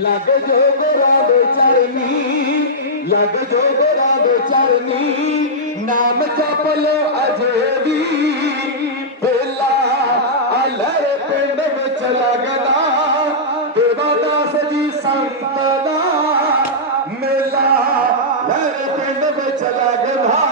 लग जो गोरा दो चरनी लग जो गोरा दो चरनी नाम जप लो अजेबी बेला अलर पिंड बच लगदा देवा जी संत मेला अलर पिंड बच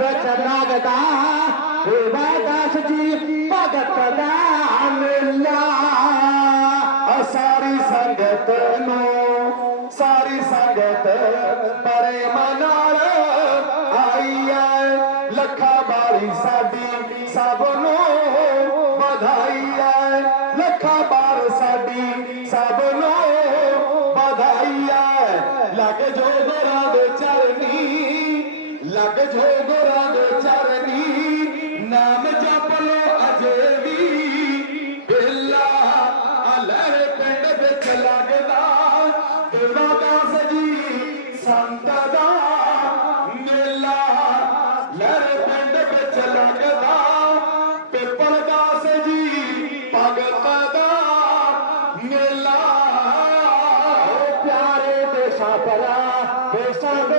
चरागदा देवा दास जी भगत दिल्ला सारी संगत नो सारी संगत परे मनाल आईया लखा बारी साडी सब नो बधाइया लखा बार साडी सब नो बधाइया लग जो गोरा बेचारनी लग जो गोरा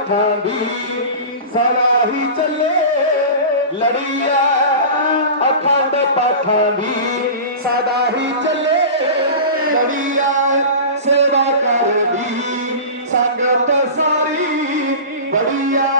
पाठां बि सदा ਚੱਲੇ ਲੜੀਆ ਅਖੰਡ ਪਾਠਾਂ ਦੀ ਸਦਾ ਹੀ ਚੱਲੇ ਲੜੀਆ ਸੇਵਾ ਕਰਦੀ ਸੰਗਤ ਸਾਰੀ ਬੜੀਆ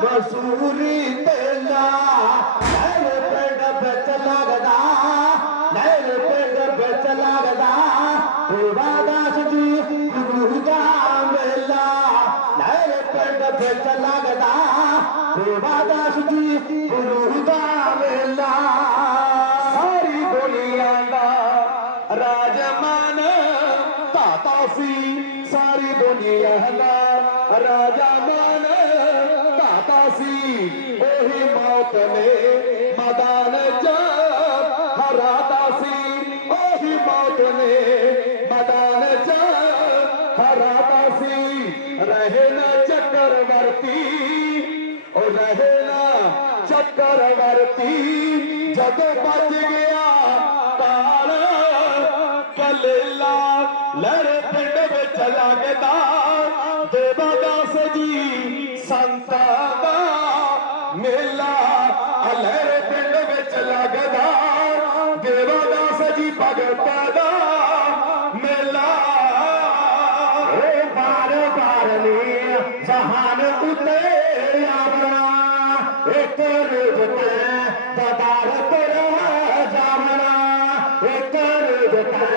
ਬੇਚਲਾ ਗਦਾ ਪੁਰਵਾਦਾਸ ਜੀ ਗੁਰੂ ਦਾ ਕਨੇ ਮਦਾਨ ਜਾ ਹਰਾਤਾ ਸੀ ਉਹੀ ਮੌਤ ਨੇ ਮਦਾਨ ਜਾ ਹਰਾਤਾ ਸੀ ਰਹੇ ਨਾ ਚੱਕਰ ਵਰਤੀ ਉਹ ਰਹੇ ਨਾ ਚੱਕਰ ਵਰਤੀ ਜਦੋਂ ਬੱਜ ਗਿਆ ਕਾਲ ਕਲੇਲਾ ਲੜ ਪਿੰਡ ਵਿੱਚ ਲੱਗਦਾ ਦੇਵਾ ਦਾਸ ਜੀ ਸੰਤਾ ਦਾ ਮੇਲਾ पिंड लॻदा जे सजी भॻता हेहान तूं आमा हे कर जतना हे कर जतना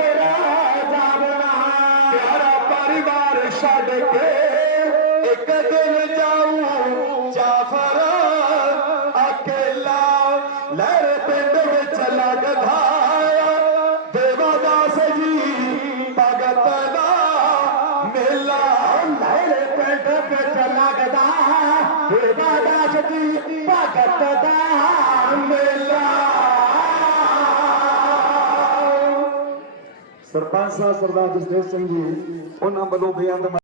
प्यार परिवार छॾे के चलागदा सरदार जसदेव सिंह जी उन्होंने वालों बेअंत